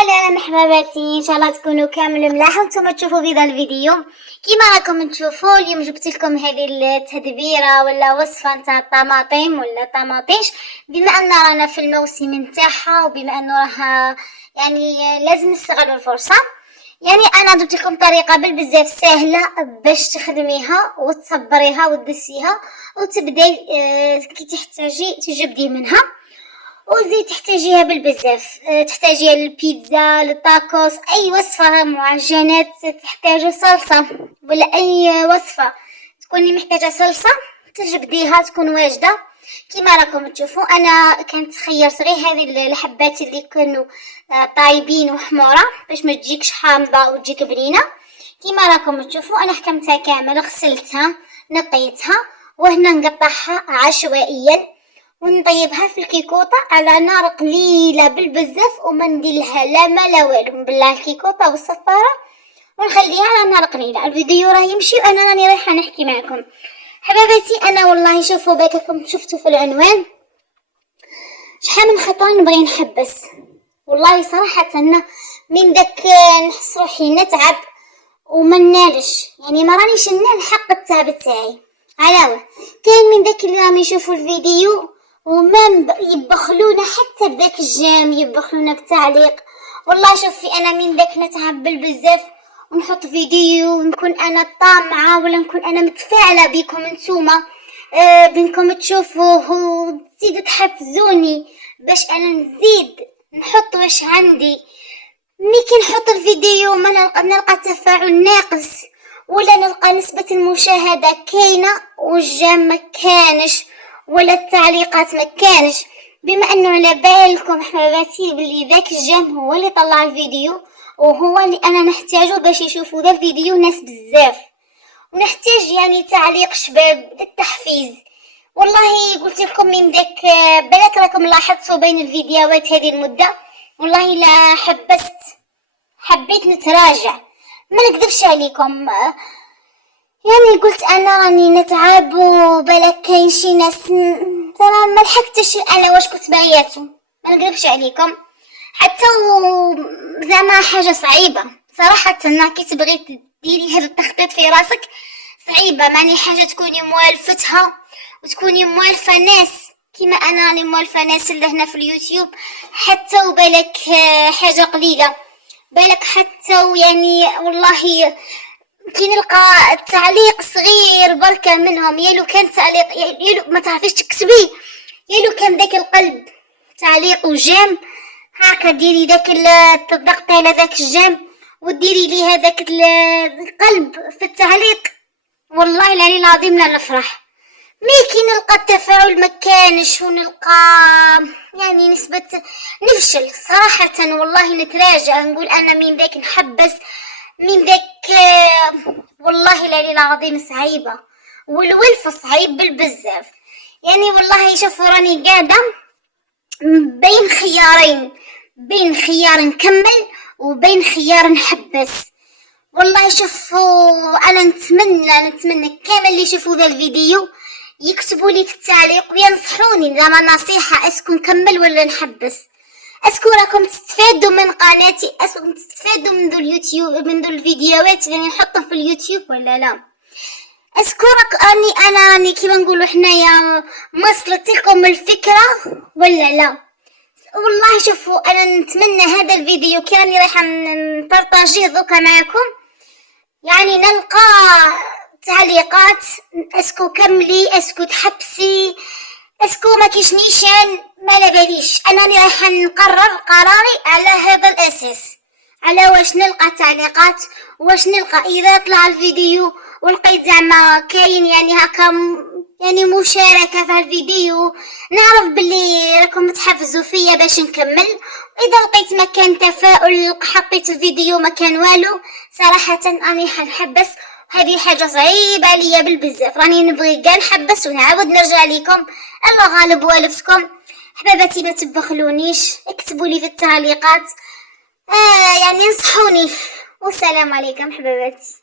هلا محباباتي، ان شاء الله تكونوا كامل ملاح وانتم تشوفوا في ذا الفيديو. كيما راكم تشوفوا اليوم جبت لكم هذه التدبيره ولا وصفه نتاع الطماطم ولا طماطيش، بما ان رانا في الموسم نتاعها وبما انه راها لازم نستغلوا الفرصه. انا جبت لكم طريقه بزاف سهله باش تخدميها وتصبريها وتدسيها وتبداي كي تحتاجي تجبدي منها. وزي تحتاجيها بالبزاف، تحتاجيها للبيتزا للطاكوس، اي وصفه معجنات تحتاج صلصه ولا اي وصفه تكوني محتاجه صلصه تجبديها تكون واجده. كما راكم تشوفوا انا كنت خيرت غير هذه الحبات اللي كانوا طايبين وحموره باش ما تجيكش حامضه وتجيك بنينه. كما راكم تشوفوا انا حكمتها كامل، غسلتها نقيتها وهنا نقطعها عشوائيا ونطيبها في الكيكوطه على نار قليله بالبزاف وما نديرلها لا ما لا والو، نبلع الكيكوطه والصفاره ونخليها على نار قليله. الفيديو راه يمشي وانا راني رايحه نحكي معكم حباباتي. انا والله شوفوا بالكم شفتوا في العنوان شحال من خطره نبغي نحبس، والله صراحه أنا من داك نحس روحي نتعب وما نالش، ما رانيش نال حق التعب تاعي. علاوه كاين من داك اللي راهم يشوفوا الفيديو وما يبخلونا حتى بداك الجام، يبخلونا بتعليق. والله شوفي انا من داك نتعب بالبزاف ونحط فيديو ونكون انا طامعه ولا نكون انا متفاعله بكم نتوما، بينكم تشوفوا وتزيدوا تحفزوني باش انا نزيد نحط واش عندي. كي نحط الفيديو ما نلقى تفاعل ناقص ولا نلقى نسبة المشاهدة كاينة والجام ما كانش ولا التعليقات ما كانش، بما انه على بالكم حباباتي بلي ذاك الجام هو اللي طلع الفيديو وهو اللي انا نحتاجه باش يشوفوا ذا الفيديو ناس بزاف، ونحتاج تعليق شباب للتحفيز. والله قلت لكم من ذاك بالك راكم لاحظتوا بين الفيديوهات هذه المدة والله لا حبيت نتراجع، ما نكذبش عليكم. قلت انا راني نتعب وبالك كاين شي ناس تمام ما لحقتش على واش كنت باغياتو، ما نكذبش عليكم. حتى زعما حاجه صعيبه صراحه كي تبغي ديري هذا التخطيط في راسك صعيبه، ماني حاجه تكوني موالفتها وتكوني موالفه ناس كيما انا راني موالفه ناس اللي هنا في اليوتيوب، حتى وبالك حاجه قليله بالك حتى والله كي نلقى تعليق صغير بركة منهم يالو كان تعليق يالو ما تعرفيش تكسبيه، يالو كان ذاك القلب تعليق وجام هاكا ديري ذاك تضغطي على ذاك الجام وديري لي هذاك القلب في التعليق، والله العلي العظيم لا نفرح. كي نلقى التفاعل مكانش ونلقى نسبة نفشل صراحة، والله نتراجع نقول انا من ذاك نحبس من ذاك والله العلي العظيم صعيبة والولف صعيب بالبزاف. والله شوفوا راني قاعدة بين خيار نكمل وبين خيار نحبس. والله شوفوا انا نتمنى كامل اللي يشوفوا ذا الفيديو يكتبوا لي في التعليق وينصحوني زعما نصيحة اسكو نكمل ولا نحبس، اسكو راكم تستفادوا من قناتي، اسكو تستفادوا من ذو اليوتيوب من ذو الفيديوهات اللي نحطهم في اليوتيوب ولا لا، اسكو راني كيما نقولوا حنايا وصلت لكم الفكره ولا لا. والله شوفوا انا نتمنى هذا الفيديو كي راني رايحه نبارطاجيه دوكا معكم نلقى تعليقات اسكو كملي اسكو تحبسي اسكو ما كاينش نيشان ما باليش. انا راني رايحه نقرر قراري على هذا الاساس، على واش نلقى تعليقات واش نلقى اذا طلع الفيديو ولقيت زعما كاين هكا مشاركه في الفيديو نعرف باللي راكم تحفزوا فيا باش نكمل. اذا لقيت مكان تفاؤل حطيت الفيديو مكان والو صراحه راني حنحبس، هذه حاجه صعيبه ليا بالبزاف، راني نبغي كاع نحبس ونعاود نرجع لكم. الله غالب والفتكم حباباتي، ما تبخلونيش، اكتبوا لي في التعليقات انصحوني، والسلام عليكم حباباتي.